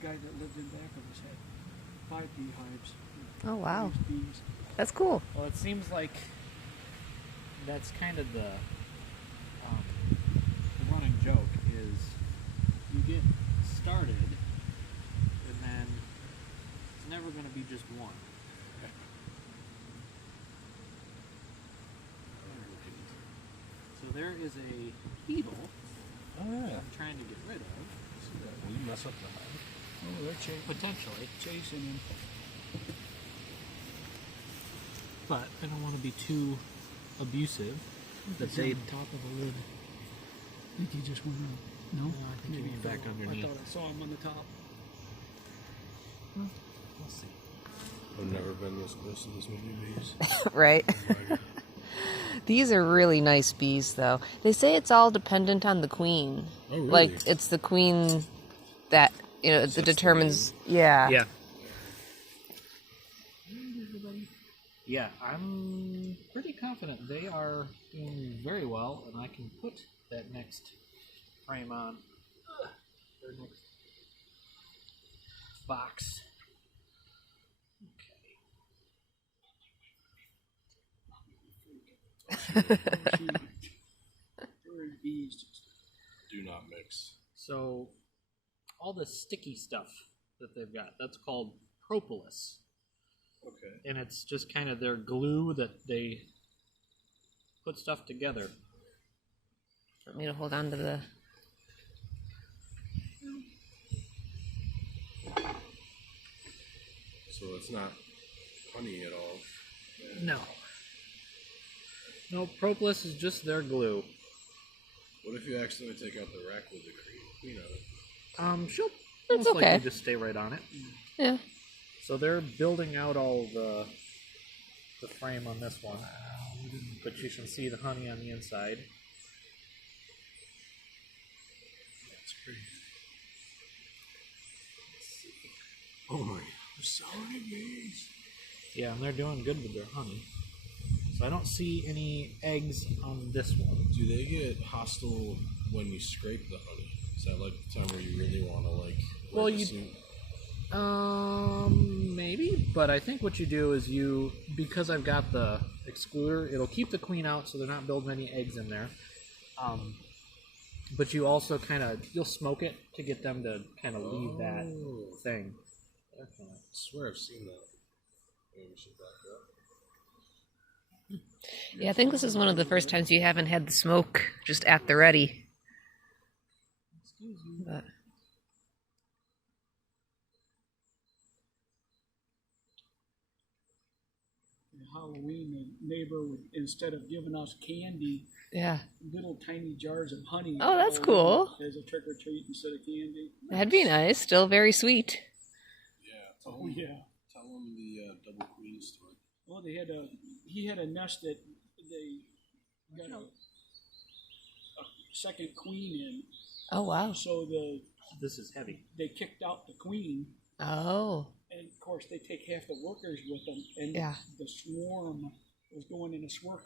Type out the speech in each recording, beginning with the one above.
the guy that lived in back of us had 5 beehives. Oh, wow. Bees. That's cool. Well, it seems like that's kind of the running joke is you get started and then it's never going to be just one. So there is a beetle Oh yeah. I'm trying to get rid of. See that? Will you mess up the hive? Oh, they're Potentially. chasing him. But I don't want to be too abusive. That He's they on top of the lid. I think he just went out. No? I think he Maybe went fell back off. underneath. I thought I saw him on the top. We'll see. I've never been this close to this many bees. Right. Oh my God. These are really nice bees, though. They say it's all dependent on the queen. Oh, really? Like, it's the queen that, that determines... Yeah. Yeah. Yeah, I'm pretty confident they are doing very well, and I can put that next frame on their next box. Bees just Do not mix. So, all the sticky stuff that they've got, that's called propolis. Okay. And it's just kind of their glue that they put stuff together. Want me to hold on to the... So it's not honey at all. No. No, propolis is just their glue. What if you accidentally take out the rack with the queen on it? She'll That's most okay. likely just stay right on it. Yeah. So they're building out all the frame on this one, but you can see the honey on the inside. That's great. Oh my! There's so many bees. Yeah, and they're doing good with their honey. So I don't see any eggs on this one. Do they get hostile when you scrape the honey? Is that like the time where you really want to like? Well, rip the you- suit? Maybe, but I think what you do is because I've got the excluder, it'll keep the queen out so they're not building any eggs in there. But you also you'll smoke it to get them to kind of leave that thing. I swear I've seen that. Maybe we should back up. Yeah, I think this is one of the first times you haven't had the smoke just at the ready. But... Halloween, the neighbor would, instead of giving us candy, Yeah. little tiny jars of honey. Oh, that's all cool. As a trick or treat instead of candy. That'd be nice. Still very sweet. Yeah. Oh yeah. Tell them the double queen story. Well, he had a nest that they got a second queen in. Oh, wow. So This is heavy. they kicked out the queen, Oh. and of course they take half the workers with them, and Yeah. the swarm was going in a swirl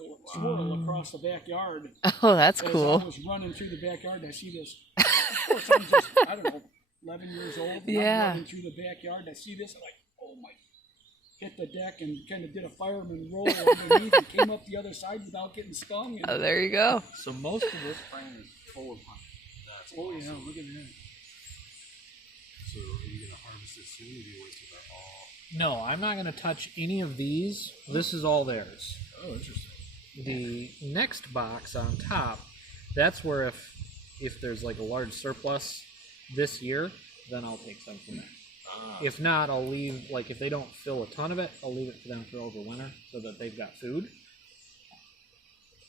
across the backyard. Oh, that's As I cool. was running through the backyard, I see this. Of course, I'm just, I don't know, 11 years old. And Yeah. I'm running through the backyard. I see this. I'm like, oh my. Hit the deck and kind of did a fireman roll underneath and came up the other side without getting stung. And, Oh, there you go. So most of this frame is full of honey. That's oh, awesome. yeah, look at that. So are you gonna harvest it soon, or do you wait till they're all? No, I'm not going to touch any of these. This is all theirs. Oh, interesting. The next box on top, that's where if there's like a large surplus this year, then I'll take some from there. If not, I'll leave, like if they don't fill a ton of it, I'll leave it for them for over winter so that they've got food.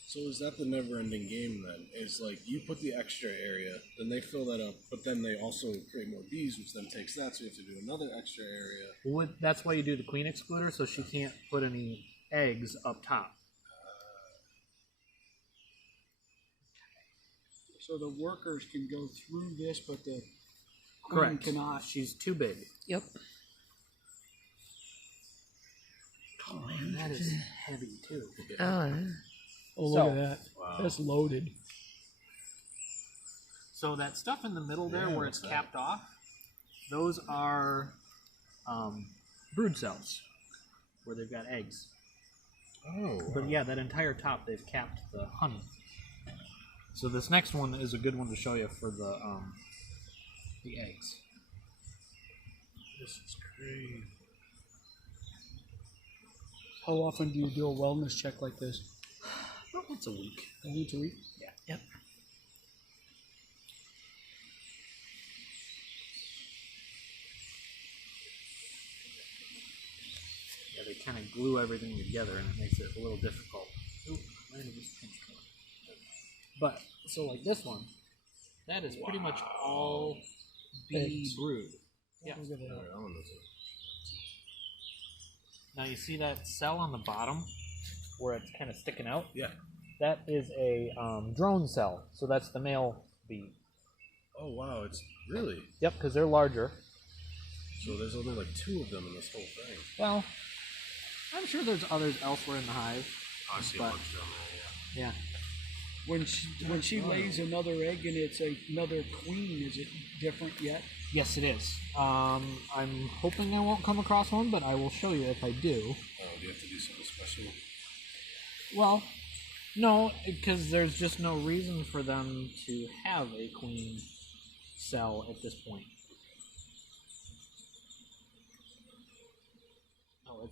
So is that the never-ending game then? Is like you put the extra area, then they fill that up, but then they also create more bees, which then takes that, so you have to do another extra area. That's why you do the queen excluder, so she can't put any eggs up top. So the workers can go through this, but the queen Correct. cannot. She's too big. Yep. Oh man, that is heavy too. Oh, yeah. Oh, look So- at that. Wow. That's loaded. So that stuff in the middle there Yeah, where what's it's that? capped off, those are brood cells where they've got eggs. Oh. But yeah, that entire top they've capped the honey. So this next one is a good one to show you for the eggs. This is crazy. How often do you do a wellness check like this? About once a week. Once a week? Yeah. Yep. Yeah, they kind of glue everything together, and it makes it a little difficult. Ooh, I might have just pinched one. But so like this one, that is pretty much all bee brood. Yeah. Look at that. Alright, I want this one. Now you see that cell on the bottom where it's kind of sticking out? Yeah. That is a drone cell. So that's the male bee. Oh wow, it's really. Yep, because they're larger. So there's only like 2 of them in this whole thing. Well, I'm sure there's others elsewhere in the hive. Oh, I see a But- bunch down there. Yeah. When she lays another egg and it's another queen, is it different yet? Yes, it is. I'm hoping I won't come across one, but I will show you if I do. Oh, do you have to do something special? Well, no, because there's just no reason for them to have a queen cell at this point. Oh,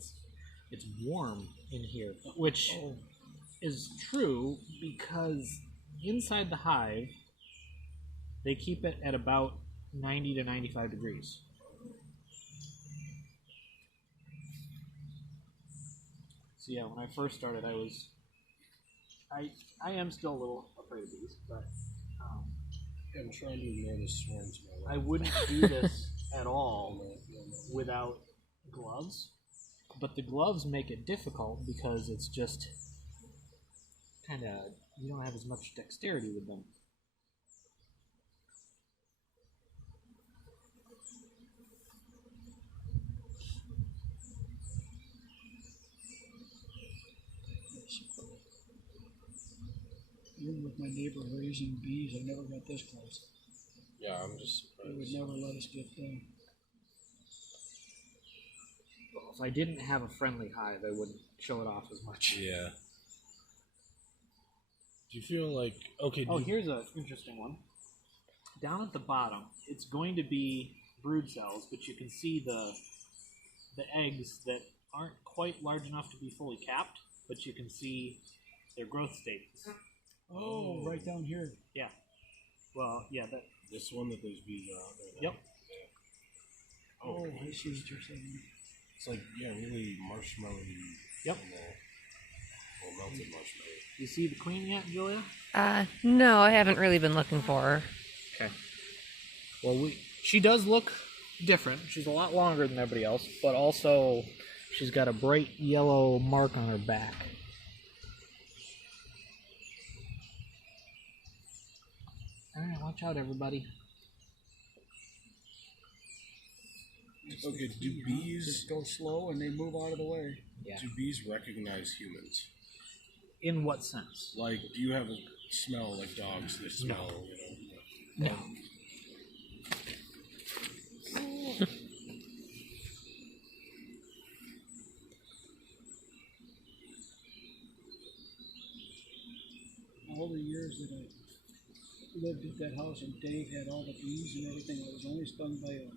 it's warm in here, which is true because inside the hive they keep it at about 90 to 95 degrees. So yeah, when I first started, I am still a little afraid of bees, but I'm trying to ignore the swarms. I wouldn't do this at all without gloves. But the gloves make it difficult because it's just kind of, you don't have as much dexterity with them. Even with my neighbor raising bees, I never got this close. Yeah, I'm just They would surprised. never let us get done. Well, if I didn't have a friendly hive, I wouldn't show it off as much. Yeah. Do you feel like okay? Oh, here's an interesting one. Down at the bottom, it's going to be brood cells, but you can see the eggs that aren't quite large enough to be fully capped, but you can see their growth stages. Oh, right down here. Yeah. Well, yeah, that. this one that those bees are out there. Now. Yep. Oh, I see what you're saying. It's like really marshmallowy. Yep. Well, melted marshmallow. You see the queen yet, Julia? No, I haven't really been looking for her. Okay. Well, she does look different. She's a lot longer than everybody else, but also she's got a bright yellow mark on her back. All right, watch out, everybody. Okay, do bees Just go slow and they move out of the way. Yeah. do bees recognize humans? In what sense? Like, do you have a smell like dogs? They smell, No. All the years that I lived at that house and Dave had all the bees and everything, I was only stung by a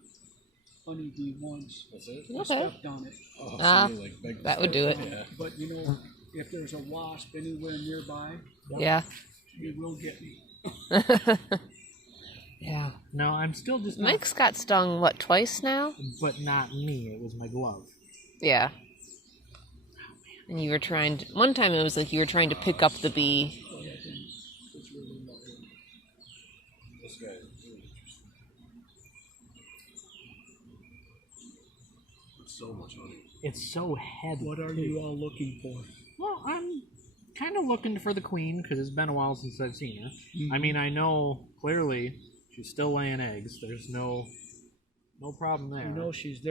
honeybee once. That's it. I Okay. stepped on it. Oh, Ah, so you, like, beg that would do it. Yeah. But you know, if there's a wasp anywhere nearby, Yeah. it will get me. Yeah. No, I'm still just not, Mike's got stung, what, twice now? but not me. It was my glove. Yeah. And you were trying to, one time it was like you were trying to pick up the bee. So that thing, it's really lovely. This guy is really interesting. It's so much honey. It's so heavy. What are too. you all looking for? Well, I'm kind of looking for the queen because it's been a while since I've seen her. I mean, I know clearly she's still laying eggs. There's no problem there. You know she's there.